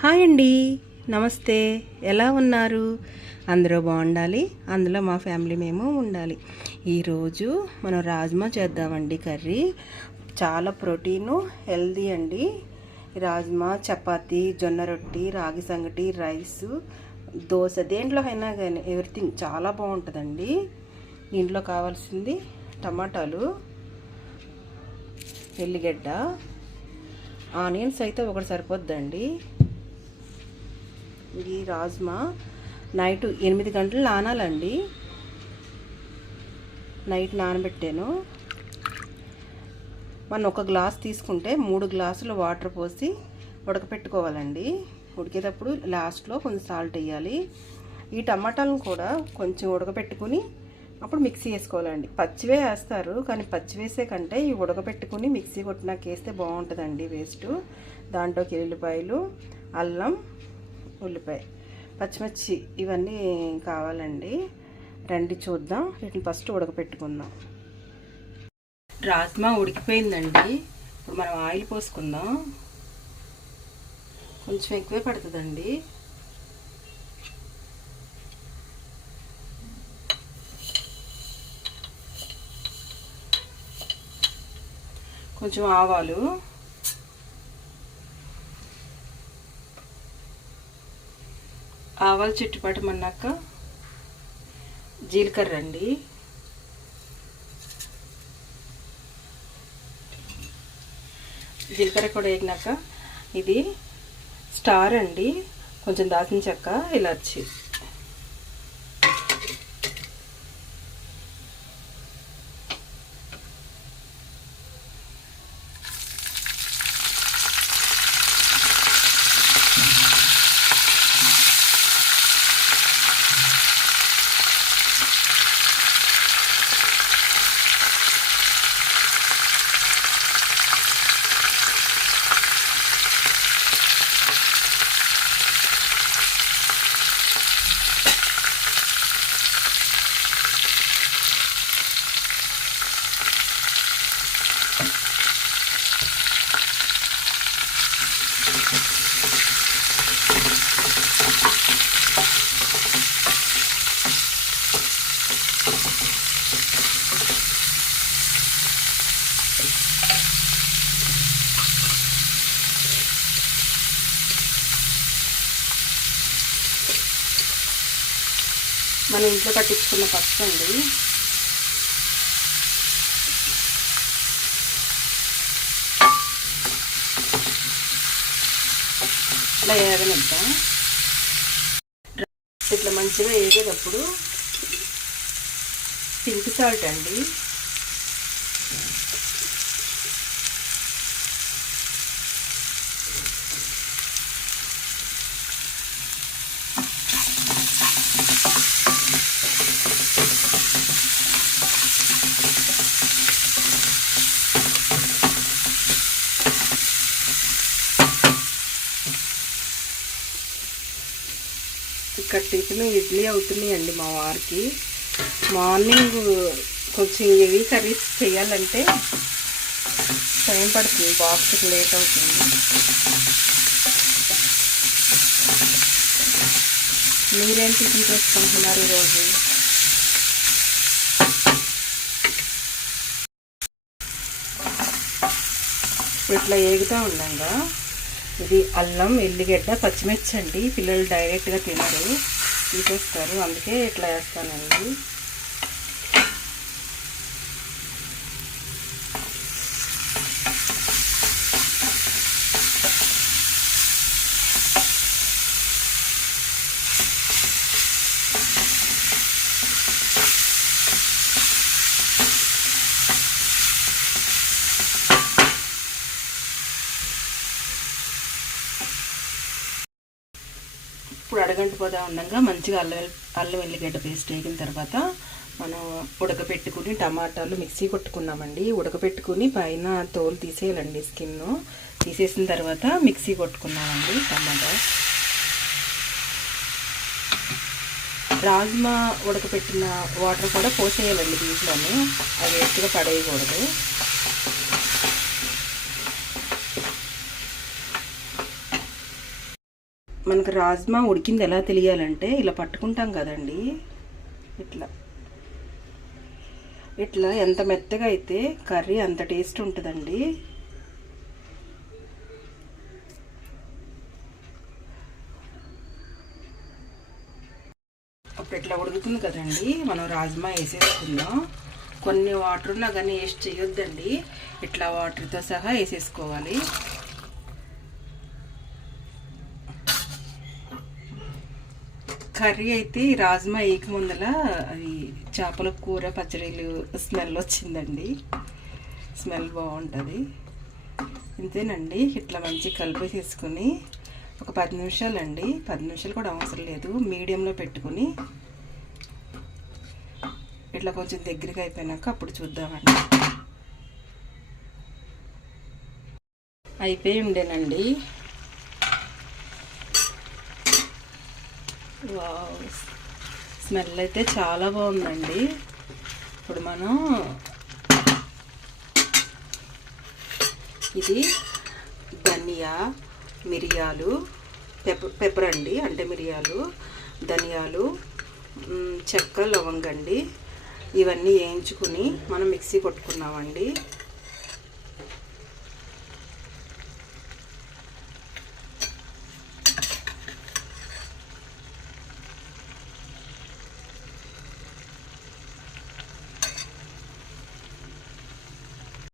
Hi అండి. నమస్తే. ఎలా ఉన్నారు? అందరూ బాగుండాలి. అందులో మా ఫ్యామిలీ మేము ఉండాలి. ఈరోజు మనం రాజ్మా చేద్దామండి కర్రీ. చాలా ప్రోటీను హెల్దీ అండి. రాజ్మా చపాతి జొన్న రొట్టి రాగి సంగటి రైస్ దోశ దేంట్లో అయినా కానీ ఎవ్రీథింగ్ చాలా బాగుంటుందండి. దీంట్లో కావాల్సింది టమాటాలు ఎల్లిగడ్డ ఆనియన్స్ అయితే ఒకటి సరిపోద్దండి. ఈ రాజ్మా నైట్ ఎనిమిది గంటలు నానాలండి. నైట్ నానబెట్టాను. మనం ఒక గ్లాస్ తీసుకుంటే మూడు గ్లాసులు వాటర్ పోసి ఉడకపెట్టుకోవాలండి. ఉడికేటప్పుడు లాస్ట్లో కొంచెం సాల్ట్ వేయాలి. ఈ టమాటాలను కూడా కొంచెం ఉడకపెట్టుకుని అప్పుడు మిక్సీ వేసుకోవాలండి. పచ్చివే వేస్తారు కానీ పచ్చి వేసే కంటే ఈ ఉడకపెట్టుకుని మిక్సీ కొట్టినాక వేస్తే బాగుంటుందండి వేస్ట్. దాంట్లోకి ఎల్లిపాయలు అల్లం ఉల్లిపాయ పచ్చిమిర్చి ఇవన్నీ కావాలండి. రండి చూద్దాం. వీటిని ఫస్ట్ ఉడకపెట్టుకుందాం. రాజ్మా ఉడికిపోయిందండి. ఇప్పుడు మనం ఆయిల్ పోసుకుందాం. కొంచెం ఎక్కువే పడుతుందండి. కొంచెం ఆవాలు ఆవాలు చుట్టుపట్టమన్నాక జీలకర్ర అండి. జీలకర్ర కూడా వేగినాక ఇది స్టార్ అండి. కొంచెం దాచిన చెక్క ఇలాచి. మన ఇంట్లో పట్టించుకున్న పసుపు అండి. అలా వేగనిద్దాం ఇట్లా మంచిగా వేగేటప్పుడు పింక్ సాల్ట్ అండి. ఇక్కడ టిఫిన్ ఇడ్లీ అవుతున్నాయండి మా వారికి. మార్నింగ్ కొంచెం హెవీ కర్రీస్ చేయాలంటే టైం పడుతుంది బాక్స్కి లేట్ అవుతుంది. మీరేం టిఫిన్ చేసుకుంటున్నారు ఈరోజు? ఇట్లా ఏగుతూ ఉండంగా. ఇది అల్లం ఎల్లిగడ్డ పచ్చిమిర్చి అండి. పిల్లలు డైరెక్ట్గా తినరు. తీసేస్తారు. అందుకే ఇట్లా వేస్తానండి. ఇప్పుడు అడగంటిపోతా ఉండగా మంచిగా అల్లం అల్లం ఎల్లిగడ్డ పేస్ట్ వేగిన తర్వాత మనం ఉడకపెట్టుకుని టమాటాలు మిక్సీ కొట్టుకున్నామండి. ఉడకపెట్టుకుని పైన తోలు తీసేయాలండి స్కిన్. తీసేసిన తర్వాత మిక్సీ కొట్టుకున్నామండి టమాటా. రాజ్మా ఉడకపెట్టిన వాటర్ కూడా పోసేయాలండి దీంట్లోనే. అది వేస్ట్గా పడేయకూడదు. మనకు రాజ్మా ఉడికింది ఎలా తెలియాలంటే ఇలా పట్టుకుంటాం కదండి. ఇట్లా. ఇట్లా ఎంత మెత్తగా అయితే కర్రీ అంత టేస్ట్ ఉంటుందండి. అప్పుడు ఇట్లా ఉడుకుతుంది కదండి. మనం రాజ్మా వేసేసుకుందాం. కొన్ని వాటర్ ఉన్నా కానీ వేస్ట్ చేయొద్దండి. ఇట్లా వాటర్తో సహా వేసేసుకోవాలి. కర్రీ అయితే రాజ్మా వేయక ముందల అది చేపల కూర పచ్చడిలు స్మెల్ వచ్చిందండి. స్మెల్ బాగుంటుంది. ఇంతేనండి. ఇట్లా మంచి కలిపేసేసుకుని ఒక పది నిమిషాలు అండి పది నిమిషాలు కూడా అవసరం లేదు. మీడియంలో పెట్టుకుని ఇట్లా కొంచెం దగ్గరికి అయిపోయినాక అప్పుడు చూద్దామండి. అయిపోయి ఉండేనండి. స్మెల్ అయితే చాలా బాగుందండి. ఇప్పుడు మనం ఇది ధనియా మిరియాలు పెప్ప పెప్పర్ అండి అంటే మిరియాలు ధనియాలు చెక్క లవంగండి. ఇవన్నీ వేయించుకుని మనం మిక్సీ కొట్టుకున్నామండి.